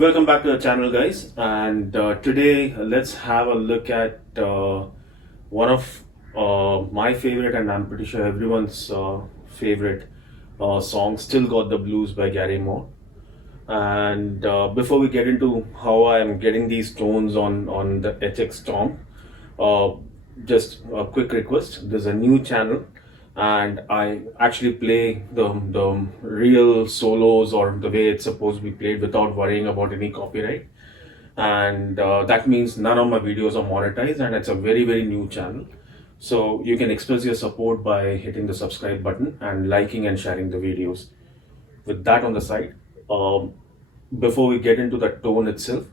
Welcome back to the channel, guys. And today, let's have a look at one of my favorite, and I'm pretty sure everyone's favorite song, "Still Got the Blues" by Gary Moore. And before we get into how I'm getting these tones on the HX Stomp, uh, just a quick request. There's a new channel, and I actually play the real solos or the way it's supposed to be played without worrying about any copyright. And that means none of my videos are monetized, and it's a very new channel. So you can express your support by hitting the subscribe button and liking and sharing the videos. With that on the side, before we get into the tone itself,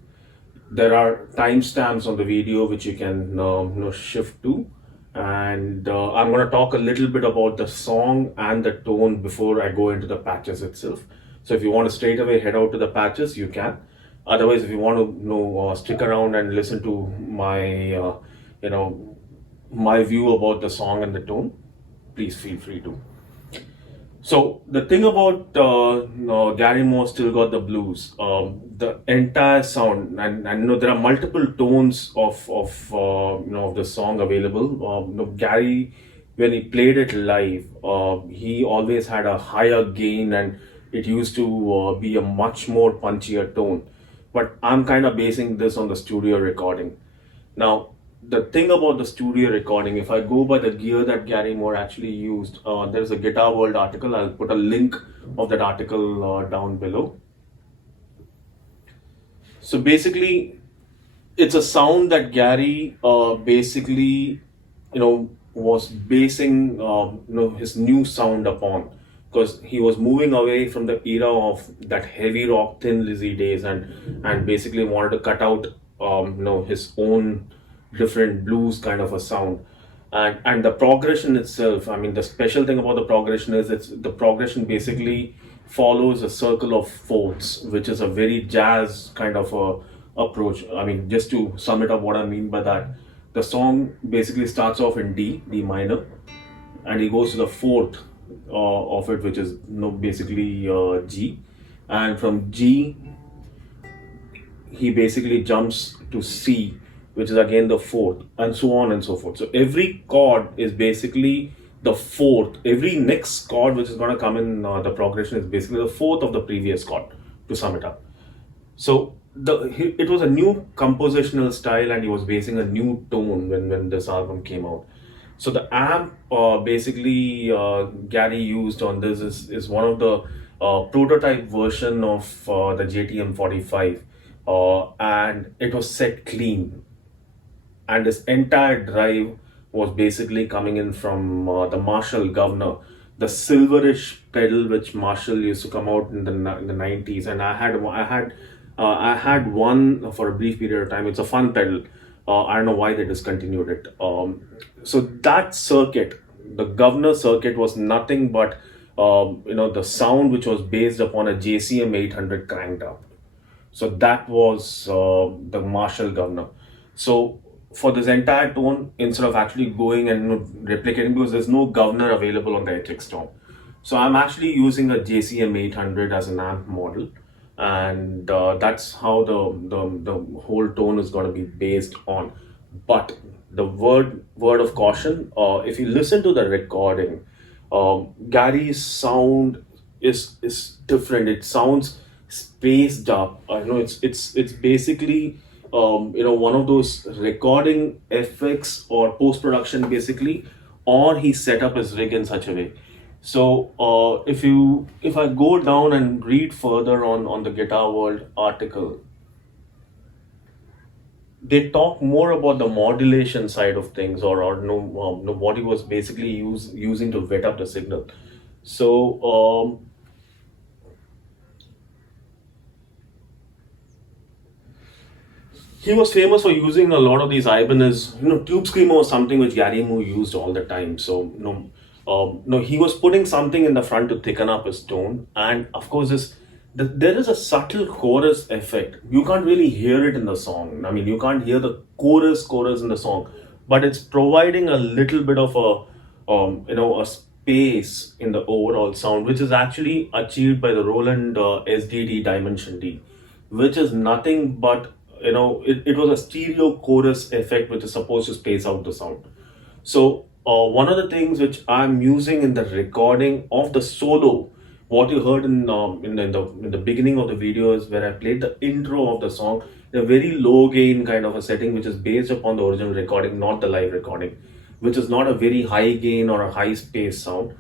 there are timestamps on the video which you can shift to, and I'm going to talk a little bit about the song and the tone before I go into the patches itself. So if you want to straight away head out to the patches, you can. Otherwise, if you want to stick around and listen to my my view about the song and the tone, please feel free to. So the thing about Gary Moore, "Still Got the Blues," the entire sound, and there are multiple tones of the song available. Gary, when he played it live, he always had a higher gain, and it used to be a much more punchier tone. But I'm kind of basing this on the studio recording. Now, the thing about the studio recording, if I go by the gear that Gary Moore actually used, there's a Guitar World article. I'll put a link of that article down below. So basically, it's a sound that Gary was basing his new sound upon, because he was moving away from the era of that heavy rock Thin Lizzy days, and basically wanted to cut out his own different blues kind of a sound. And the progression itself, I mean, the special thing about the progression is the progression basically follows a circle of fourths, which is a very jazz kind of a approach. I mean, just to sum it up, what I mean by that, the song basically starts off in D minor, and he goes to the fourth of it, which is basically G, and from G he basically jumps to C, which is again the fourth, and so on and so forth. So every chord is basically the fourth. Every next chord which is going to come in the progression is basically the fourth of the previous chord, to sum it up. So it was a new compositional style, and he was basing a new tone when this album came out. So the amp basically Gary used on this is one of the prototype version of the JTM 45, and it was set clean, and this entire drive was basically coming in from the Marshall Governor, the silverish pedal which Marshall used to come out in the 90s. And I had one for a brief period of time. It's a fun pedal. I don't know why they discontinued it. So that circuit, the Governor circuit, was nothing but the sound which was based upon a JCM 800 cranked up. So that was the Marshall Governor. So for this entire tone, instead of actually going and replicating, because there's no Governor available on the HX Stomp, so I'm actually using a JCM 800 as an amp model, and that's how the whole tone is going to be based on. But the word of caution, if you listen to the recording, Gary's sound is different. It sounds spaced up. I know it's basically one of those recording effects or post-production basically, or he set up his rig in such a way. So if I go down and read further on the Guitar World article, they talk more about the modulation side of things, or what he was basically using to wet up the signal. So he was famous for using a lot of these Ibanez. Tube Screamer was something which Gary Moore used all the time. So he was putting something in the front to thicken up his tone, and of course there is a subtle chorus effect. You can't really hear it in the song. I mean, you can't hear the chorus in the song, but it's providing a little bit of a space in the overall sound, which is actually achieved by the Roland SDD Dimension D. which is nothing but, it was a stereo chorus effect which is supposed to space out the sound. So one of the things which I'm using in the recording of the solo, what you heard in the beginning of the video is where I played the intro of the song, a very low gain kind of a setting which is based upon the original recording, not the live recording, which is not a very high gain or a high space sound.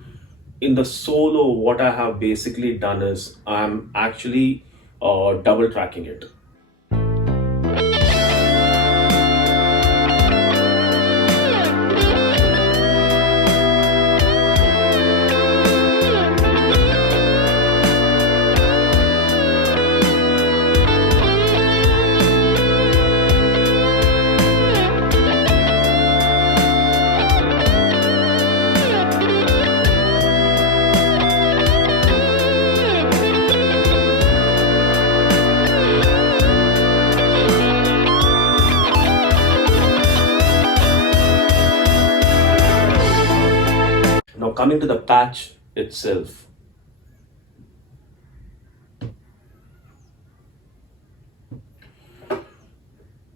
In the solo, what I have basically done is I'm actually double tracking it. Now, coming to the patch itself,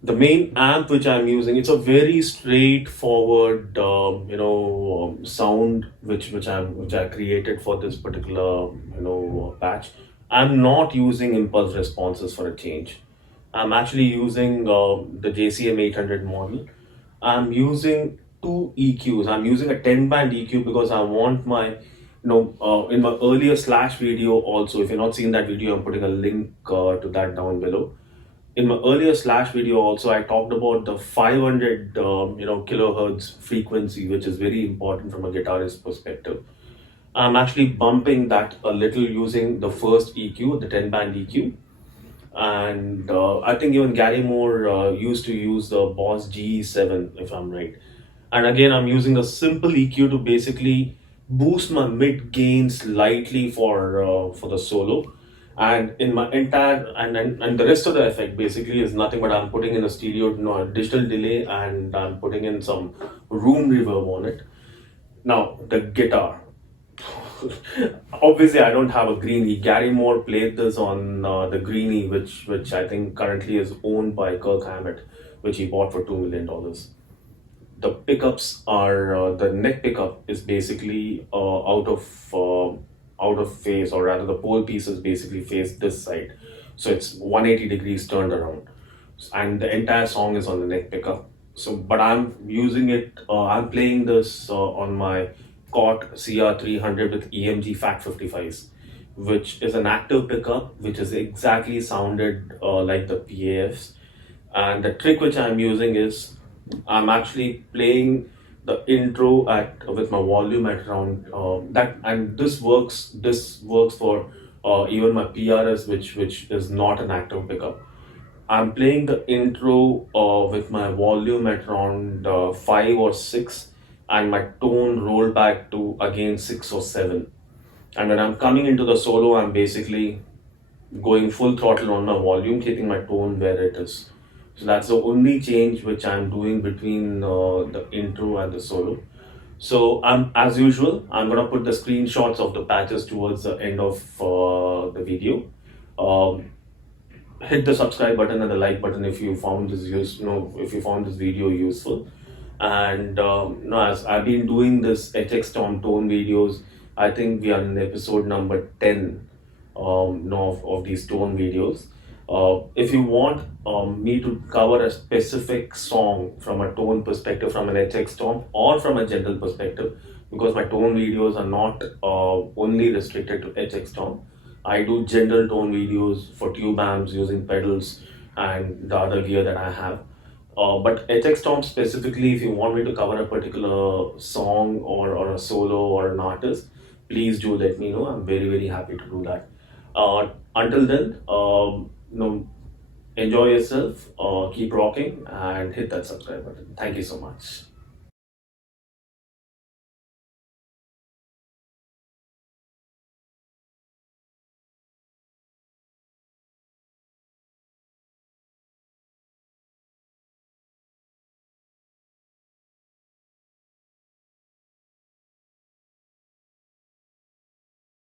the main amp which I'm using, it's a very straightforward, sound which I created for this particular, patch. I'm not using impulse responses for a change. I'm actually using the JCM 800 model. I'm using two EQs. I'm using a 10 band EQ because I want my, in my earlier Slash video also, if you're not seeing that video, I'm putting a link to that down below. In my earlier Slash video also, I talked about the 500 kilohertz frequency, which is very important from a guitarist perspective. I'm actually bumping that a little using the first EQ, the 10 band EQ. And I think even Gary Moore used to use the Boss GE7, if I'm right. And again, I'm using a simple EQ to basically boost my mid gain slightly for the solo. And in my entire and the rest of the effect basically is nothing but I'm putting in a stereo, digital delay, and I'm putting in some room reverb on it. Now the guitar. Obviously, I don't have a greenie. Gary Moore played this on the greenie, which I think currently is owned by Kirk Hammett, which he bought for $2 million. The pickups are the neck pickup is basically out of phase, or rather, the pole piece is basically faced this side, so it's 180 degrees turned around, and the entire song is on the neck pickup. So, but I'm using it. I'm playing this on my Cort CR300 with EMG Fat 55s, which is an active pickup, which is exactly sounded like the PAFs. And the trick which I'm using is I'm actually playing the intro at with my volume at around that, and this works. This works for even my PRS, which is not an active pickup. I'm playing the intro with my volume at around 5 or 6, and my tone rolled back to again 6 or 7. And when I'm coming into the solo, I'm basically going full throttle on my volume, keeping my tone where it is. So that's the only change which I'm doing between the intro and the solo. So as usual, I'm gonna put the screenshots of the patches towards the end of the video. Um, Hit the subscribe button and the like button if you found this if you found this video useful. And as I've been doing this HX Stomp tone videos, I think we are in episode number 10 of these tone videos. If you want me to cover a specific song from a tone perspective, from an HX Stomp, or from a general perspective, because my tone videos are not only restricted to HX Stomp, I do general tone videos for tube amps using pedals and the other gear that I have. But HX Stomp specifically, if you want me to cover a particular song or a solo or an artist, please do let me know. I'm very, very happy to do that. Until then, enjoy yourself, keep rocking, and hit that subscribe button. Thank you so much.